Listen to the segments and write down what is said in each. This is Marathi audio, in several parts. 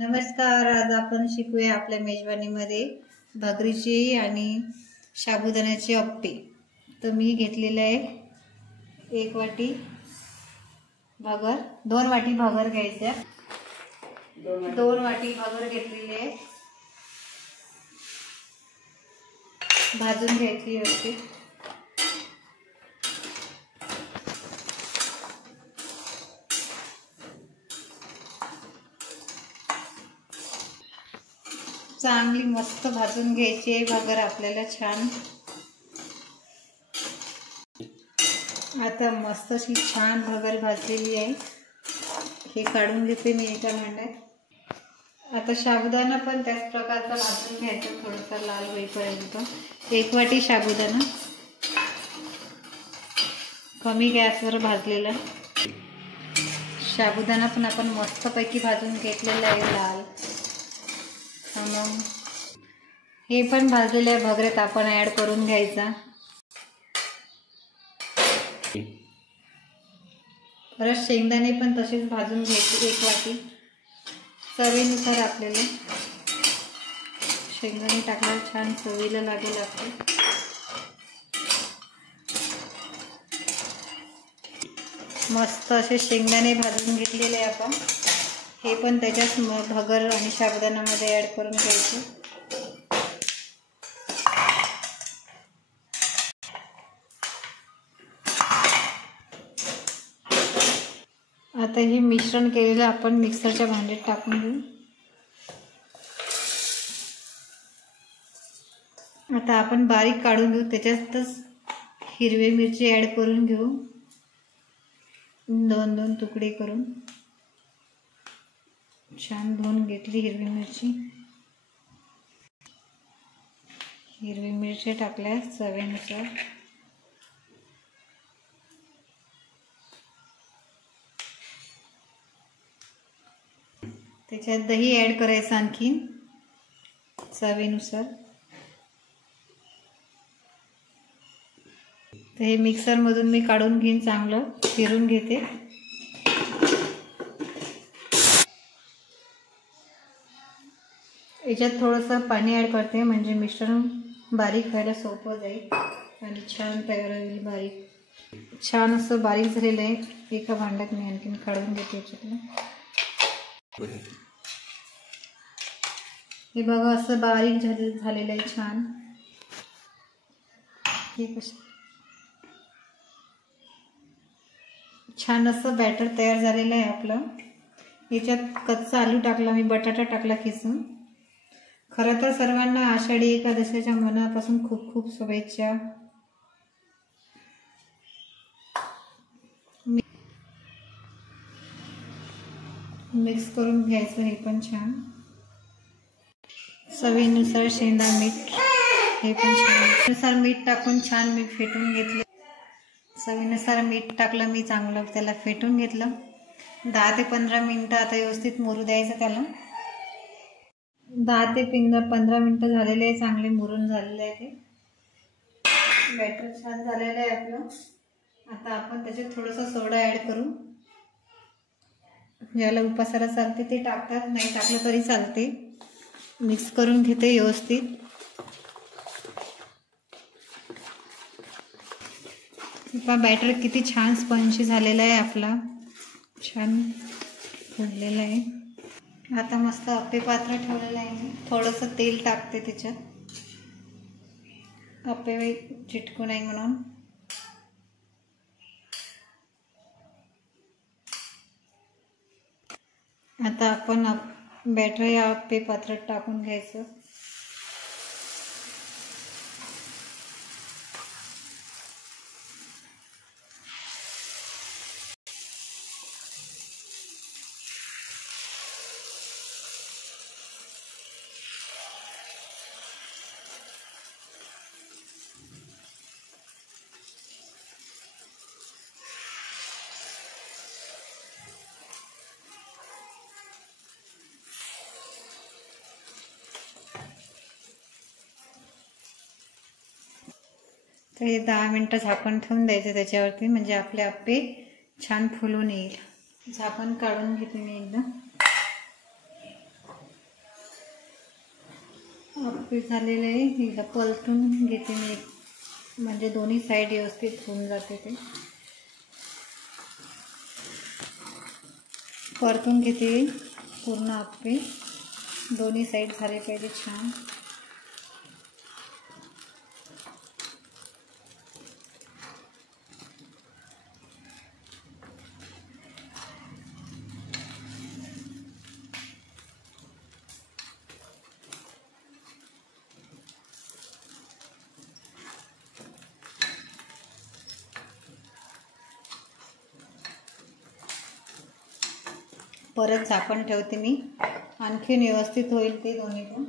नमस्कार. आज आपण शिकूया आपल्या मेजवानीमध्ये भाकरीची आणि साबुदाण्याची अप्पे. तर मी घेतलेले आहे 1 वाटी भगर, 2 वाटी भगर घ्यायच्या, 2 वाटी भगर घेतलेली आहे. भाजून घ्यायची व्यवस्थित. चांगली मस्त भाजून घ्यायची आहे भगर आपल्याला छान. आता मस्त अशी छान भगर भाजलेली आहे. हे काढून घेते मी एका भांड्यात. आता साबुदाणा पण त्याच प्रकारचा भाजून घ्यायचा, थोडासा लाल होईपर्यंत. 1 वाटी साबुदाणा कमी गॅसवर भाजलेला. साबुदाणा पण आपण मस्तपैकी भाजून घेतलेला आहे लाल. हे पण भाजलेल्या भगरेत आपण ऍड करून घ्यायचा. परत शेंगदाणे पण तसेच भाजून घ्यायचे 1 वाटी. चवीनुसार आपल्याला शेंगदाणे टाकल्यावर छान चवीला लागेल. आपले मस्त असे शेंगदाणे भाजून घेतलेले आपण. हे पण त्याच्यात भगर आणि साबुदाण्यामध्ये ऍड करून घ्यायचे. आता हे मिश्रण केलेलं आपण मिक्सरच्या भांड्यात टाकून घेऊ. आता आपण बारीक काढून घेऊ. त्याच्यातच हिरवी मिरची ऍड करून घेऊ, 2-2 तुकडे करून. छान धुवून घेतली हिरवी मिरची. हिरवी मिरची टाकल्या चवीनुसार. त्याच्यात दही ऍड करायचं आणखीन चवीनुसार. तर हे मिक्सर मधून मी काढून घेईन, चांगलं फिरून घेते. याच्यात थोडंसं पाणी ऍड करते, म्हणजे मिश्रण बारीक व्हायला सोपं जाईल आणि छान तयार होईल. बारीक छान असं बारीक झालेलं आहे. एका भांड्यात मी आणखीन काढून घेते याच्यातलं. हे बघा असं बारीक झालेलं आहे छान. हे कसं छान असं बॅटर तयार झालेलं आहे आपलं. याच्यात कच्चा आलू टाकला मी, बटाटा टाकला किसून. खरं तर सर्वांना आषाढी एकादशीच्या मनापासून खूप खूप शुभेच्छा. मिक्स करून घ्यायचं हे पण छान. चवीनुसार शेंदा मीठ, हे पण चवीनुसार मीठ टाकून छान मी फेटून घेतलं. चवीनुसार मीठ टाकलं मी, चांगलं त्याला फेटून घेतलं. 10 ते 15 मिनिटं आता व्यवस्थित मुरू द्यायचं त्याला. 10 ते 15 मिनिटं झालेले आहे, चांगले मुरून झालेले आहे. ते बॅटर छान झालेलं आहे आपलं. आता आपण त्याच्यात थोडंसं सोडा ऍड करू. ज्याला उपासाला चालते ते टाकतात, नाही टाकलं तरी चालते. मिक्स करून घेते व्यवस्थित. बॅटर किती छान स्पंजी झालेला आहे आपला, छान फुललेला आहे. आता मस्त अप्पे पात्र ठेवलेलं आहे मी. थोडंसं तेल टाकते त्याच्यात, अप्पे चिटकू नाही म्हणून. आता आपण बॅटर या अप्पे पात्रात टाकून घ्यायचं. तर हे 10 मिनिटं झाकण ठेवून द्यायचं त्याच्यावरती, म्हणजे आपले अप्पे छान फुलून येईल. झाकण काढून घेते मी एकदा. आप्पे झालेले आहे, हिला पलटून घेते मी, म्हणजे दोन्ही साईड व्यवस्थित होऊन जाते. ते परतून घेते पूर्ण आप्पे, दोन्ही साईड झाले पाहिजे छान. परत झाकण ठेवते मी, आणखीन व्यवस्थित होईल ते दोन्ही पण.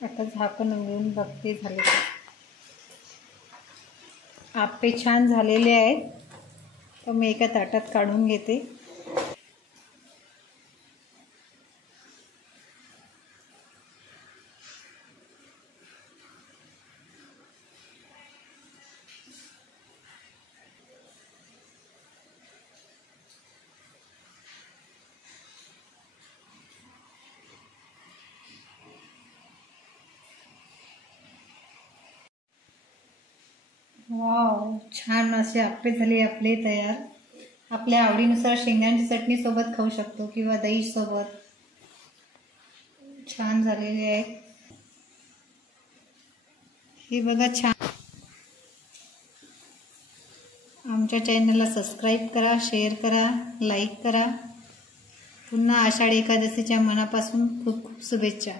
आता झाकण उघडून बघते झाले. आप्पे छान झालेले आहेत, तर मी एका ताटात काढून घेते. वाव, छान असे आप्पे झाले आपले तयार. आपल्या आवडीनुसार शेंगांची चटणी सोबत खाऊ शकतो किंवा दही सोबत. छान झालेले आहेत हे बघा. छान. आमच्या चॅनलला सबस्क्राईब करा, शेअर करा, लाईक करा. पुन्हा आषाढी एकादशीच्या मनापासून खूप खूप शुभेच्छा.